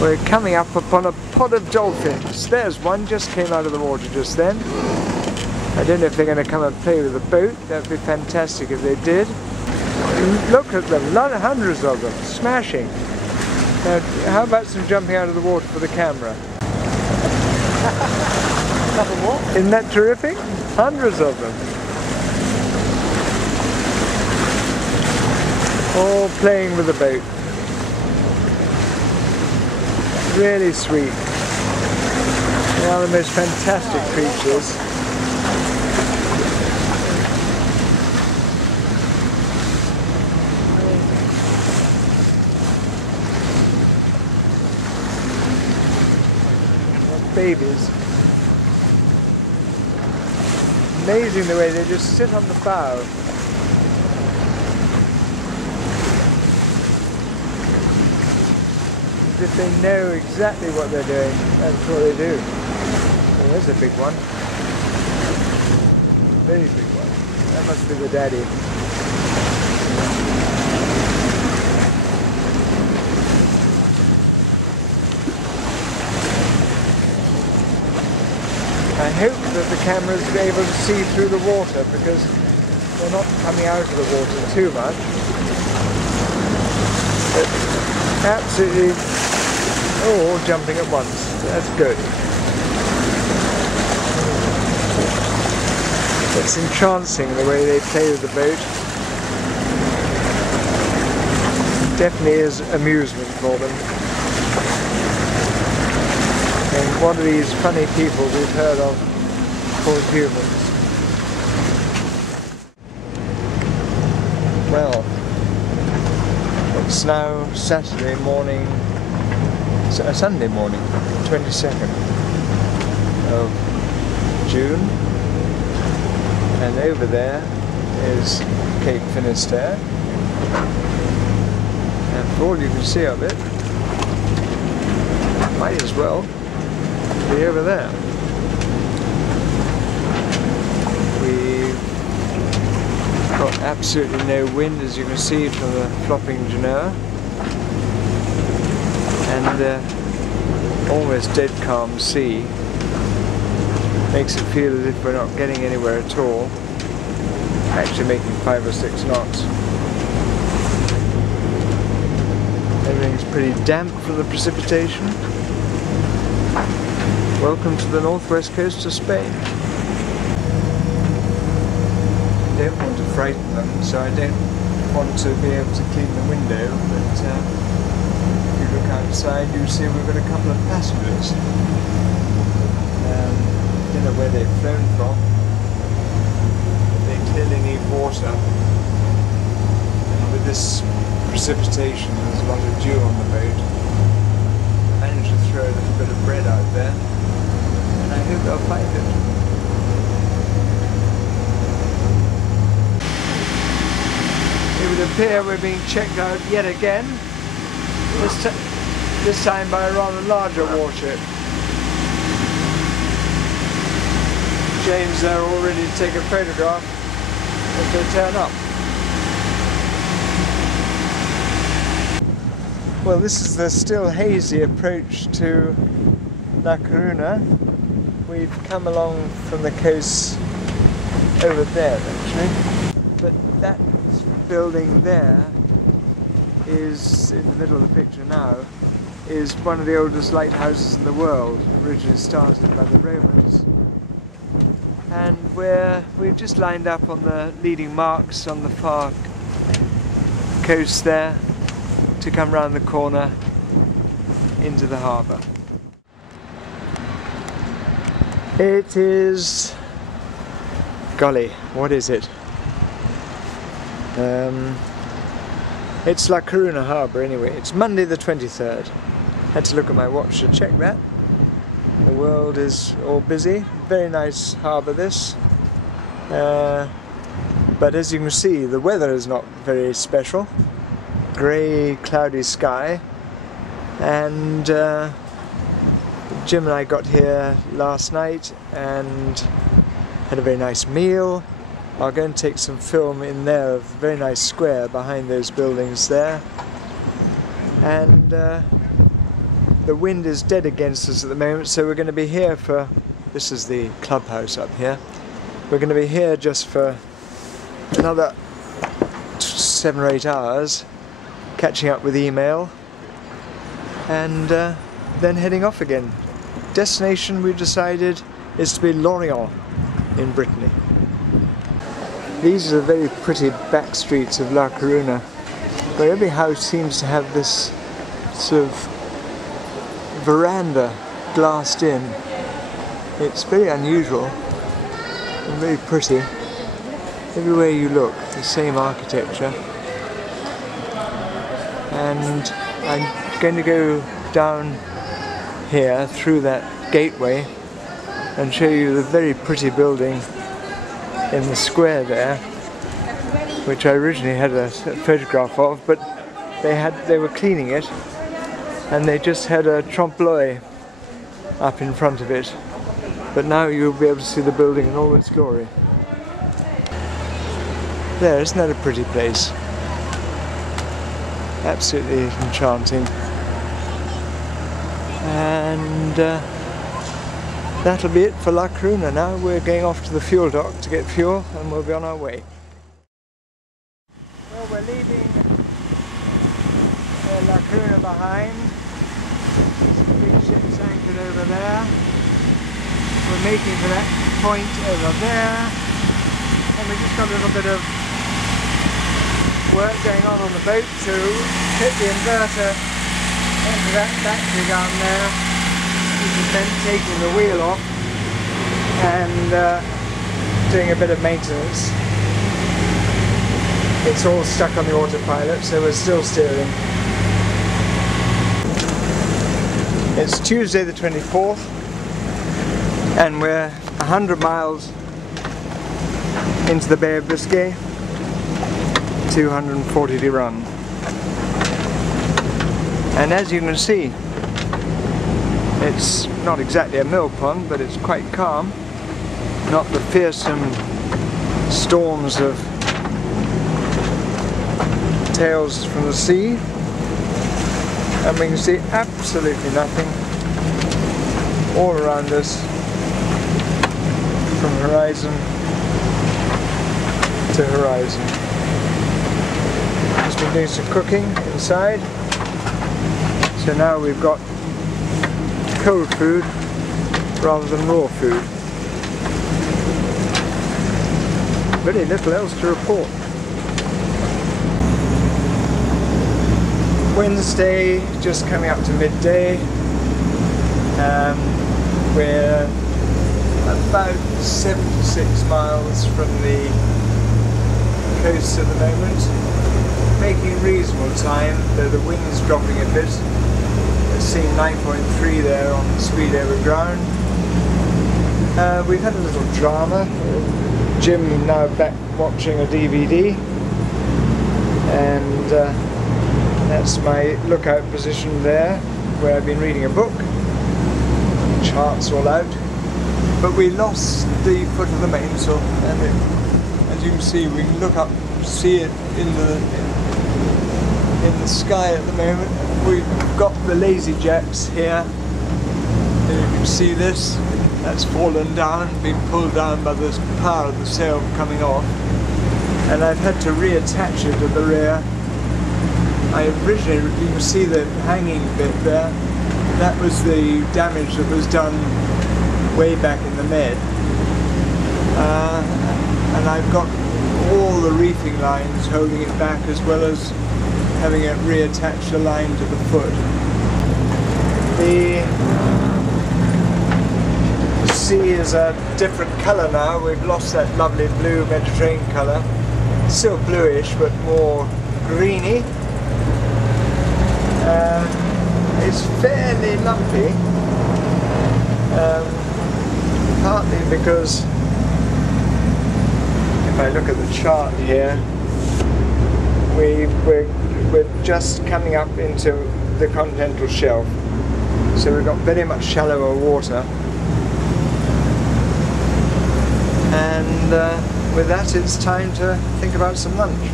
We're coming up upon a pod of dolphins. There's one, just came out of the water just then. I don't know if they're going to come and play with the boat. That would be fantastic if they did. Look at them, hundreds of them, smashing. Now, how about some jumping out of the water for the camera? Couple more? Isn't that terrific? Hundreds of them. All playing with the boat. Really sweet. They are the most fantastic creatures. Babies. Amazing the way they just sit on the bow. As if they know exactly what they're doing. That's what they do. Oh, there's a big one. Very big one. That must be the daddy. I hope that the cameras will be able to see through the water because they're not coming out of the water too much. But absolutely, all jumping at once. That's good. It's entrancing the way they play with the boat. Definitely is amusement for them. And one of these funny people we've heard of called humans. Well, it's now Saturday morning, Sunday morning, 22nd of June, and over there is Cape Finisterre, and for all you can see of it, might as well be over there. We've got absolutely no wind, as you can see from the flopping genoa, and almost dead calm sea. Makes it feel as if we're not getting anywhere at all. Actually making 5 or 6 knots. Everything's pretty damp from the precipitation. Welcome to the northwest coast of Spain. I don't want to frighten them, so I don't want to be able to clean the window, but if you look outside you see we've got a couple of passengers. I don't know where they've flown from, but they clearly need water. And with this precipitation there's a lot of dew on the boat. I managed to throw a little bit of bread out there. I hope they'll find it. It would appear we're being checked out yet again, this time by a rather larger warship. James there all ready to take a photograph if they turn up. Well, this is the still hazy approach to La Caruna. We've come along from the coast over there actually, but that building there is in the middle of the picture now, is one of the oldest lighthouses in the world, originally started by the Romans. And we've just lined up on the leading marks on the far coast there to come round the corner into the harbour. It is, golly, what is it? It's La Caruna harbour anyway. It's Monday the 23rd. Had to look at my watch to check that. The world is all busy. Very nice harbour this. But as you can see, the weather is not very special. Grey, cloudy sky. And Jim and I got here last night and had a very nice meal. I'll go and take some film in there of a very nice square behind those buildings there. And the wind is dead against us at the moment, so we're going to be here for, this is the clubhouse up here, we're going to be here just for another 7 or 8 hours, catching up with email, and then heading off again. Destination, we've decided, is to be Lorient in Brittany. These are the very pretty back streets of La Caruna, where every house seems to have this sort of veranda glassed in. It's very unusual and very pretty. Everywhere you look, the same architecture. And I'm going to go down here through that gateway and show you the very pretty building in the square there, which I originally had a photograph of, but they were cleaning it and they just had a trompe-l'oeil up in front of it. But now you'll be able to see the building in all its glory. There, isn't that a pretty place? Absolutely enchanting. And that'll be it for La Caruna now. We're going off to the fuel dock to get fuel and we'll be on our way. Well, we're leaving La Caruna behind. Some big ships anchored over there. We're making for that point over there. And we just got a little bit of work going on the boat to fit the inverter into that battery down there, which has meant taking the wheel off and doing a bit of maintenance. It's all stuck on the autopilot, so we're still steering. It's Tuesday the 24th and we're 100 miles into the Bay of Biscay, 240 to run. And as you can see, it's not exactly a mill pond, but it's quite calm. Not the fearsome storms of tales from the sea. And we can see absolutely nothing all around us from horizon to horizon. Just been doing some cooking inside. So now we've got cold food rather than raw food. Very little else to report. Wednesday, just coming up to midday. We're about 76 miles from the coast at the moment. Making reasonable time, though the wind's dropping a bit. We're seeing 9.3 there on the speed over ground. We've had a little drama. Jim now back watching a DVD, and that's my lookout position there, where I've been reading a book. Charts all out, but we lost the foot of the mainsail, and as you can see, we can look up, see it in the sky at the moment. We've got the lazy jacks here. You can see this. That's fallen down, been pulled down by the power of the sail coming off, and I've had to reattach it at the rear. You can see the hanging bit there. That was the damage that was done way back in the Med. And I've got all the reefing lines holding it back, as well as having it reattach the line to the foot. The sea is a different colour now. We've lost that lovely blue Mediterranean colour. Still bluish, but more greeny. It's fairly lumpy, partly because if I look at the chart here, we're just coming up into the continental shelf, so we've got very much shallower water, and with that it's time to think about some lunch.